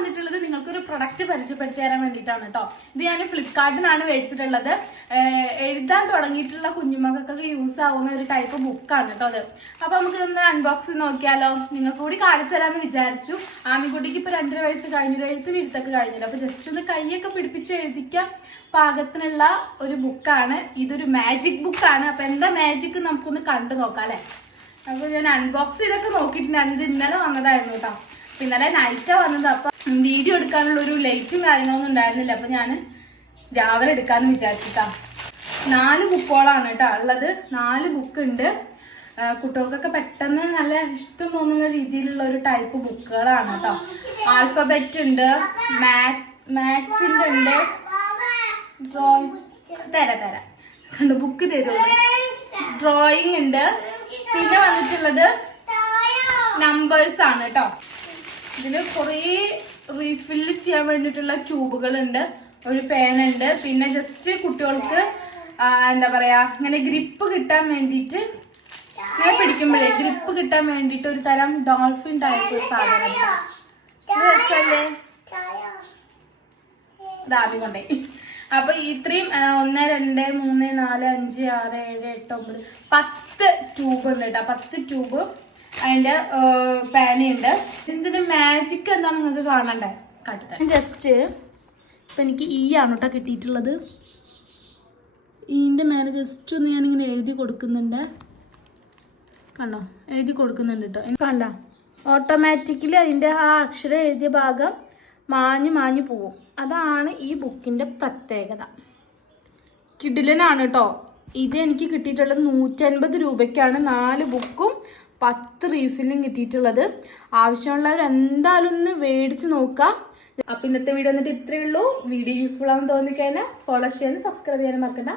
വന്നിട്ടുള്ളത് നിങ്ങൾക്കൊരു പ്രൊഡക്റ്റ് പരിചയപ്പെടുത്തി തരാൻ വേണ്ടിയിട്ടാണ് കേട്ടോ. ഇത് ഞാൻ ഫ്ലിപ്കാർട്ടിനാണ് മേടിച്ചിട്ടുള്ളത്. എഴുതാൻ തുടങ്ങിയിട്ടുള്ള കുഞ്ഞുമക്കൾക്കൊക്കെ യൂസ് ആവുന്ന ഒരു ടൈപ്പ് ബുക്കാണ് കേട്ടോ അത്. അപ്പൊ നമുക്ക് ഇതൊന്ന് അൺബോക്സ് നോക്കിയാലോ. നിങ്ങൾക്ക് കൂടി കാണിച്ചു തരാമെന്ന് വിചാരിച്ചു. ആമിക്കുട്ടിക്ക് ഇപ്പൊ 2.5 വയസ്സ് കഴിഞ്ഞിട്ട് എഴുത്തിനിരുത്തൊക്കെ കഴിഞ്ഞിട്ട്. അപ്പൊ ജസ്റ്റ് ഒന്ന് കൈയൊക്കെ പിടിപ്പിച്ച് എഴുതിക്കാൻ പാകത്തിനുള്ള ഒരു ബുക്കാണ്. ഇതൊരു മാജിക് ബുക്കാണ്. അപ്പൊ എന്താ മാജിക് നമുക്കൊന്ന് കണ്ടു നോക്കാം അല്ലെ. അപ്പൊ ഞാൻ അൺബോക്സ് ചെയ്തൊക്കെ നോക്കിയിട്ടുണ്ടായിരുന്നു. ഇത് ഇന്നലെ വന്നതായിരുന്നു കേട്ടോ. ഇന്നലെ നൈറ്റാ വന്നത്. അപ്പൊ വീഡിയോ എടുക്കാനുള്ള ഒരു ലൈറ്റും കാര്യങ്ങളൊന്നും ഉണ്ടായിരുന്നില്ല. അപ്പൊ ഞാൻ രാവിലെ എടുക്കാന്ന് വിചാരിച്ചിട്ടാ. 4 ബുക്കുകളാണ് കേട്ടോ ഉള്ളത്. 4 ബുക്ക് ഉണ്ട്. കുട്ടികൾക്കൊക്കെ പെട്ടെന്ന് നല്ല ഇഷ്ടം തോന്നുന്ന രീതിയിലുള്ള ഒരു ടൈപ്പ് ബുക്കുകളാണ് കേട്ടോ. ആൽഫബറ്റ് ഉണ്ട്, മാത്സിന്റെ ഉണ്ട്, ഡ്രോയിങ് തരാം കണ്ടു ബുക്ക് തരുമോ, ഡ്രോയിങ് ഉണ്ട്. പിന്നെ വന്നിട്ടുള്ളത് നമ്പേഴ്സ് ആണ് കേട്ടോ. ഇതില് കുറേ റീഫില്ല് ചെയ്യാൻ വേണ്ടിയിട്ടുള്ള ട്യൂബുകളുണ്ട്, ഒരു പേനുണ്ട്. പിന്നെ ജസ്റ്റ് കുട്ടികൾക്ക് എന്താ പറയാ ഇങ്ങനെ ഗ്രിപ്പ് കിട്ടാൻ വേണ്ടിയിട്ട് ഇങ്ങനെ പിടിക്കുമ്പോഴേ ഗ്രിപ്പ് കിട്ടാൻ വേണ്ടിയിട്ട് ഒരു തരം ഡോൾഫിൻ ടൈപ്പ് സാധനം. രസല്ലേ ദാബി കൊണ്ടേ. അപ്പൊ ഇത്രയും 1 2 3 4 5 6 7 8 9 10 ട്യൂബ് ഉണ്ട് കേട്ടോ. 10 ട്യൂബ്. അതിന്റെ പാനുണ്ട്. ഇതിന്റെ മാജിക് എന്താ നിങ്ങൾക്ക് കാണണ്ടേ കട്ട. ജസ്റ്റ് ഇപ്പൊ എനിക്ക് ഈ ആണ് കേട്ടോ കിട്ടിയിട്ടുള്ളത്. ഈന്റെ മേലെ ജസ്റ്റ് ഒന്ന് ഞാനിങ്ങനെ എഴുതി കൊടുക്കുന്നുണ്ട്. കണ്ടോ എഴുതി കൊടുക്കുന്നുണ്ട് കേട്ടോ. കണ്ട ഓട്ടോമാറ്റിക്കലി അതിന്റെ ആ അക്ഷരം എഴുതിയ ഭാഗം മാഞ്ഞു പോവും. അതാണ് ഈ ബുക്കിന്റെ പ്രത്യേകത. കിഡിലനാണ് കേട്ടോ. ഇത് എനിക്ക് കിട്ടിയിട്ടുള്ളത് 150 രൂപയ്ക്കാണ് 4 ബുക്കും 10 റീഫില്ലും കിട്ടിയിട്ടുള്ളത്. ആവശ്യമുള്ളവർ എന്തായാലും ഒന്ന് മേടിച്ച് നോക്കാം. അപ്പൊ ഇന്നത്തെ വീഡിയോ വന്നിട്ട് ഇത്രയേ ഉള്ളൂ. വീഡിയോ യൂസ്ഫുൾ ആണെന്ന് തോന്നിക്കഴിഞ്ഞാൽ ഫോളോ ചെയ്യാനും സബ്സ്ക്രൈബ് ചെയ്യാനും മറക്കണ്ട.